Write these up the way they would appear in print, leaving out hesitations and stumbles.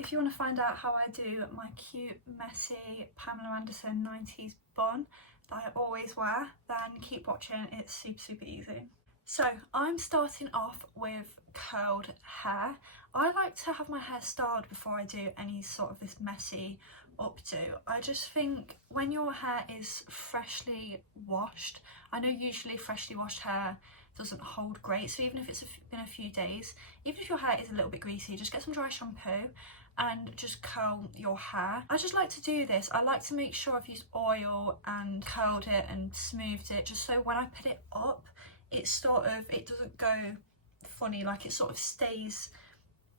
If you want to find out how I do my cute, messy Pamela Anderson 90s bun that I always wear, then keep watching, it's super easy. So I'm starting off with curled hair. I like to have my hair styled before I do any sort of this messy updo. I just think when your hair is freshly washed, I know usually freshly washed hair doesn't hold great, so even if it's been a few days, even if your hair is a little bit greasy, just get some dry shampoo and just curl your hair. I just like to do this. I like to make sure I've used oil and curled it and smoothed it, just so when I put it up, it doesn't go funny, like it sort of stays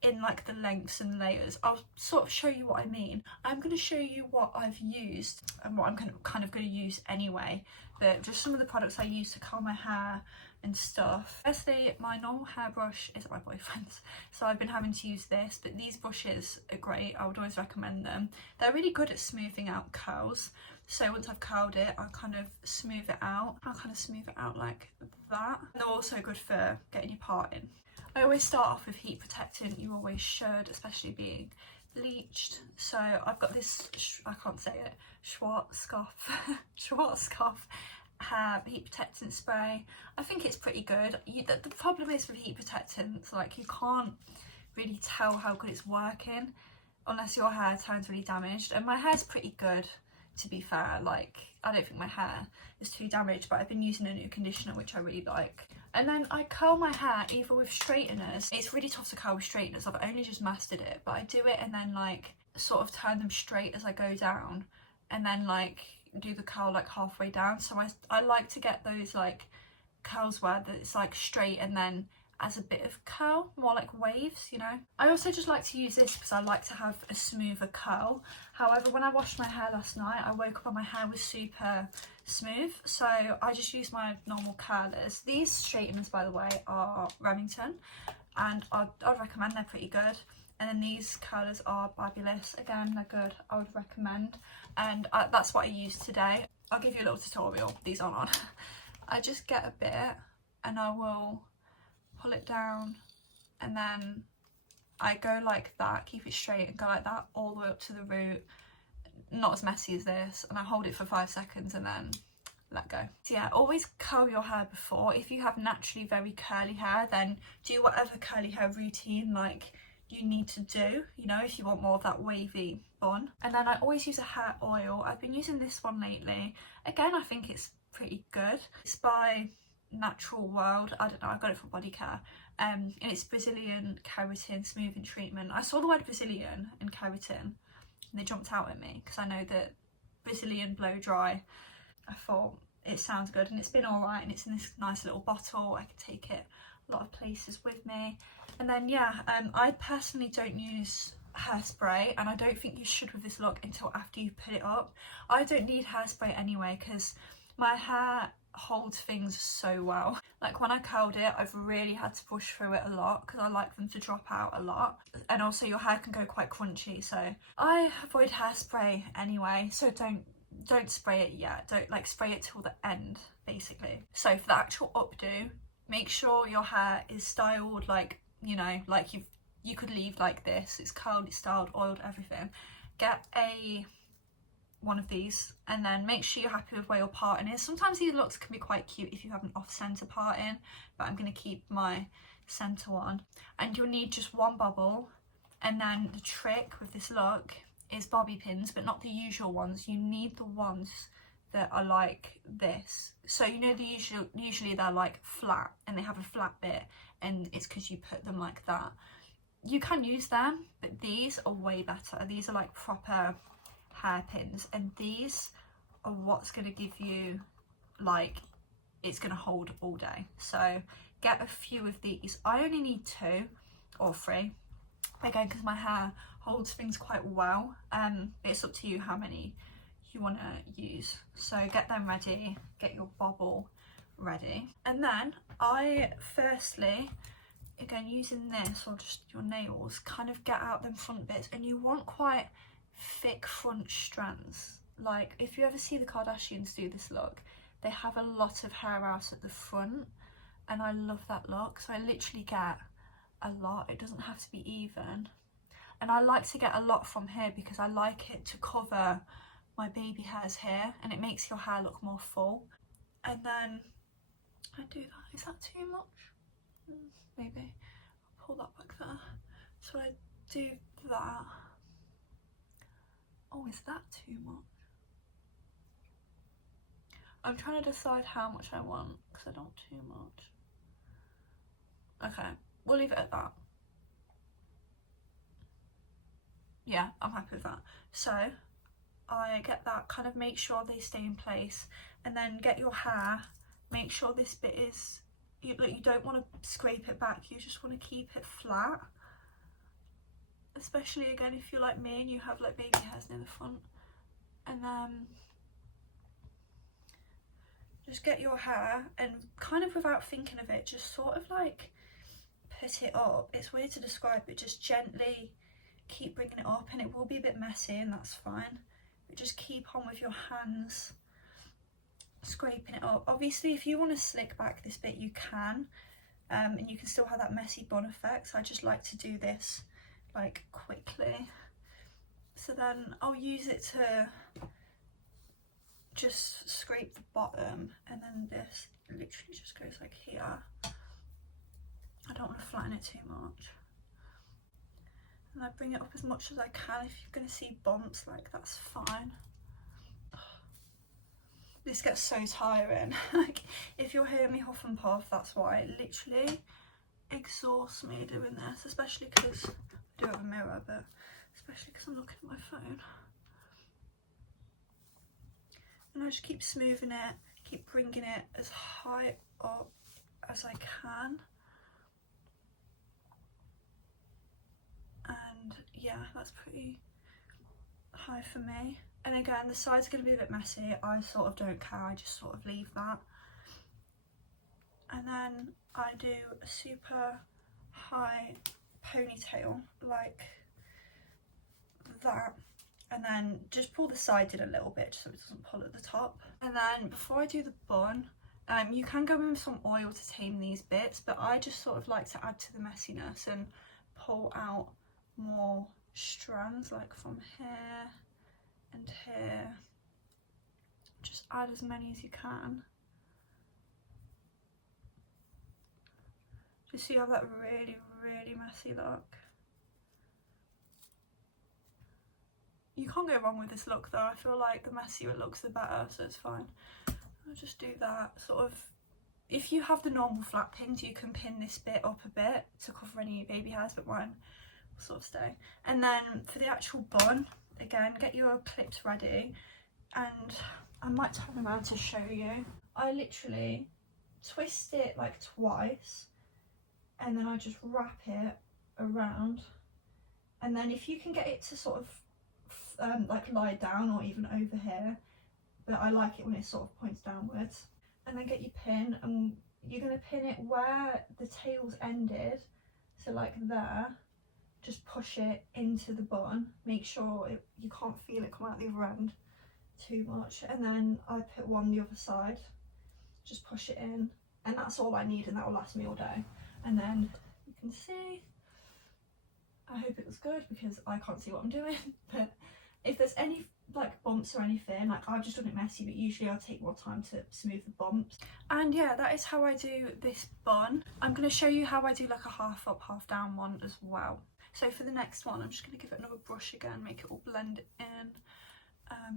in like the lengths and layers. I'll sort of show you what I mean. I'm going to show you what I've used and what I'm kind of going to use anyway, but just some of the products I use to curl my hair and stuff. Firstly, my normal hairbrush is my boyfriend's, so I've been having to use this, but these brushes are great. I would always recommend them. They're really good at smoothing out curls. So once I've curled it, I'll kind of smooth it out. I'll kind of smooth it out like that. And they're also good for getting your part in. I always start off with heat protectant. You always should, especially being bleached. So I've got this, I can't say it, Schwarzkopf hair heat protectant spray. I think it's pretty good. The problem is with heat protectants, like you can't really tell how good it's working unless your hair turns really damaged. And my hair's pretty good, to be fair. Like, I don't think my hair is too damaged, but I've been using a new conditioner which I really like. And then I curl my hair either with straighteners. It's really tough to curl with straighteners. I've only just mastered it, but I do it and then like sort of turn them straight as I go down, and then like do the curl like halfway down. So I like to get those like curls where it's like straight and then as a bit of curl, more like waves, you know. I also just like to use this because I like to have a smoother curl. However, when I washed my hair last night, I woke up and my hair was super smooth, so I just used my normal curlers. These straighteners, by the way, are Remington, and I'd recommend. They're pretty good. And then these curlers are fabulous. Again, they're good. I would recommend. And that's what I used today. I'll give you a little tutorial. These aren't on. I just get a bit and I will pull it down, and then I go like that, keep it straight and go like that all the way up to the root. Not as messy as this. And I hold it for 5 seconds and then let go. So yeah, always curl your hair before. If you have naturally very curly hair, then do whatever curly hair routine like you need to do, you know, if you want more of that wavy bun. And then I always use a hair oil. I've been using this one lately. Again, I think it's pretty good. It's by Natural World. I don't know, I got it from Body Care, and it's Brazilian keratin smoothing treatment. I saw the word Brazilian and keratin and they jumped out at me because I know that Brazilian blow dry. I thought it sounds good, and it's been all right, and it's in this nice little bottle. I can take it a lot of places with me. And then yeah, I personally don't use hairspray, and I don't think you should with this look until after you put it up. I don't need hairspray anyway because my hair holds things so well. Like when I curled it, I've really had to push through it a lot because I like them to drop out a lot, and also your hair can go quite crunchy, so I avoid hairspray anyway. So don't spray it yet. Don't like spray it till the end, basically. So for the actual updo, make sure your hair is styled like, you know, like you could leave like this. It's curled, it's styled, oiled, everything. Get one of these and then make sure you're happy with where your parting is. Sometimes these looks can be quite cute if you have an off-center parting, but I'm going to keep my center one. And you'll need just one bobble. And then the trick with this look is bobby pins, but not the usual ones. You need the ones that are like this. So you know, usually they're like flat and they have a flat bit, and it's because you put them like that. You can use them, but these are way better. These are like proper hairpins, and these are what's going to give you, like, it's going to hold all day. So get a few of these. I only need 2 or 3, again, because my hair holds things quite well. It's up to you how many you want to use. So get them ready, get your bobble ready. And then I firstly, again using this or just your nails, kind of get out them front bits, and you want quite thick front strands. Like if you ever see the Kardashians do this look, they have a lot of hair out at the front, and I love that look. So I literally get a lot. It doesn't have to be even. and I like to get a lot from here because I like it to cover my baby hairs here, and it makes your hair look more full. And then I do that. Is that too much? Maybe. I'll pull that back there. So I do that. Oh, is that too much? I'm trying to decide how much I want because I don't too much. Okay, we'll leave it at that. Yeah, I'm happy with that. So I get that, kind of make sure they stay in place, and then get your hair, make sure this bit is, you don't want to scrape it back, you just want to keep it flat. Especially again if you're like me and you have like baby hairs near the front. And then just get your hair and kind of without thinking of it, just sort of like put it up. It's weird to describe, but just gently keep bringing it up, and it will be a bit messy and that's fine. But just keep on with your hands scraping it up. Obviously if you want to slick back this bit you can, and you can still have that messy bun effect. So I just like to do this like quickly. So then I'll use it to just scrape the bottom, and then this literally just goes like here. I don't want to flatten it too much. And I bring it up as much as I can. If you're going to see bumps, like that's fine. This gets so tiring. Like if you're hearing me huff and puff, that's why. It literally exhausts me doing this, especially because I do have a mirror, but especially because I'm looking at my phone. And I just keep smoothing it, keep bringing it as high up as I can. And yeah, that's pretty high for me. And again, the sides are going to be a bit messy. I sort of don't care, I just sort of leave that. And then I do a super high ponytail like that, and then just pull the sides in a little bit so it doesn't pull at the top. And then before I do the bun, you can go in with some oil to tame these bits, but I just sort of like to add to the messiness and pull out more strands, like from here and here. Just add as many as you can, just so you have that really messy look. You can't go wrong with this look though. I feel like the messier it looks the better, so it's fine. I'll just do that sort of. If you have the normal flat pins, you can pin this bit up a bit to cover any baby hairs, but mine will sort of stay. And then for the actual bun, again, get your clips ready, and I might turn around to show you. I literally twist it like twice, and then I just wrap it around. And then if you can get it to sort of like lie down or even over here, but I like it when it sort of points downwards. And then get your pin, and you're going to pin it where the tail's ended, so like there. Just push it into the bun, make sure you can't feel it come out the other end too much. And then I put one the other side, just push it in, and that's all I need, and that will last me all day. And then you can see, I hope it was good because I can't see what I'm doing, but if there's any like bumps or anything, like I've just done it messy, but usually I'll take more time to smooth the bumps. And yeah, that is how I do this bun. I'm going to show you how I do like a half up, half down one as well. So for the next one, I'm just going to give it another brush again, make it all blend in,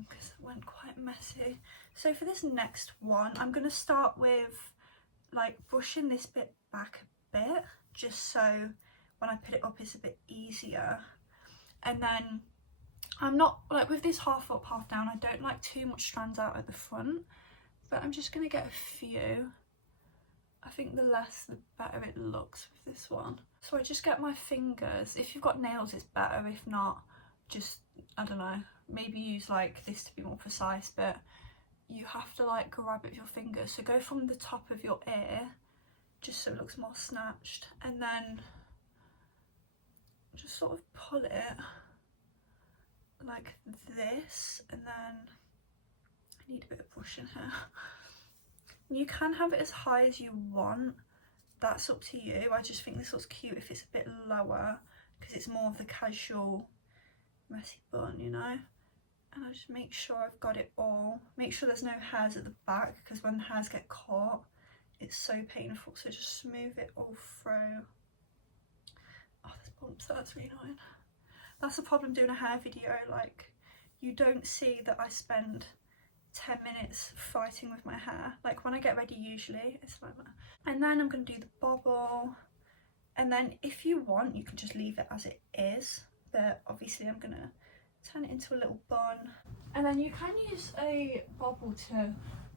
because it went quite messy. So for this next one, I'm going to start with like brushing this bit back a bit, just so when I put it up it's a bit easier. And then I'm not, like with this half up, half down, I don't like too much strands out at the front, but I'm just going to get a few. I think the less the better it looks with this one. So I just get my fingers, if you've got nails it's better, if not just, I don't know, maybe use like this to be more precise, but you have to like grab it with your fingers. So go from the top of your ear, just so it looks more snatched, and then just sort of pull it like this, and then I need a bit of brushing here. You can have it as high as you want, that's up to you. I just think this looks cute if it's a bit lower, because it's more of the casual messy bun, you know. And I just make sure I've got it all. Make sure there's no hairs at the back, because when the hairs get caught it's so painful. So just smooth it all through. Oh, there's bumps, that's really annoying. That's the problem doing a hair video, like you don't see that I spend 10 minutes fighting with my hair. Like when I get ready usually it's like that. And then I'm going to do the bobble, and then if you want you can just leave it as it is, but obviously I'm going to turn it into a little bun. And then you can use a bobble to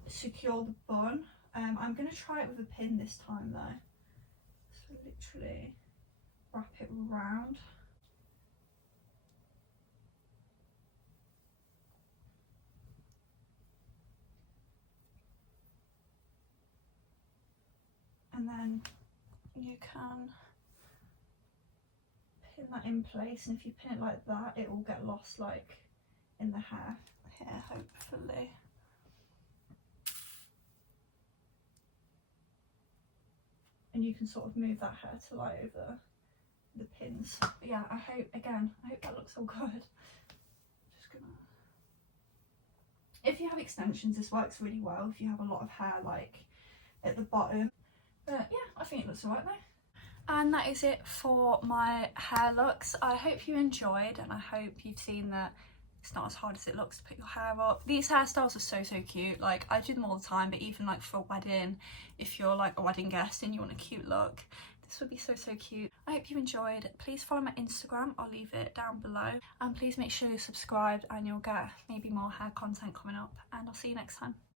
secure the bun. I'm going to try it with a pin this time though. So literally wrap it round. And then you can pin that in place, and if you pin it like that it will get lost like in the hair here, hopefully. And you can sort of move that hair to lie over the pins. But yeah, I hope that looks all good. Just gonna, if you have extensions this works really well if you have a lot of hair like at the bottom. But yeah, I think it looks alright though. And that is it for my hair looks. I hope you enjoyed, and I hope you've seen that it's not as hard as it looks to put your hair up. These hairstyles are so cute. Like I do them all the time, but even like for a wedding, if you're like a wedding guest and you want a cute look, this would be so cute. I hope you enjoyed. Please follow my Instagram, I'll leave it down below, and please make sure you're subscribed and you'll get maybe more hair content coming up, and I'll see you next time.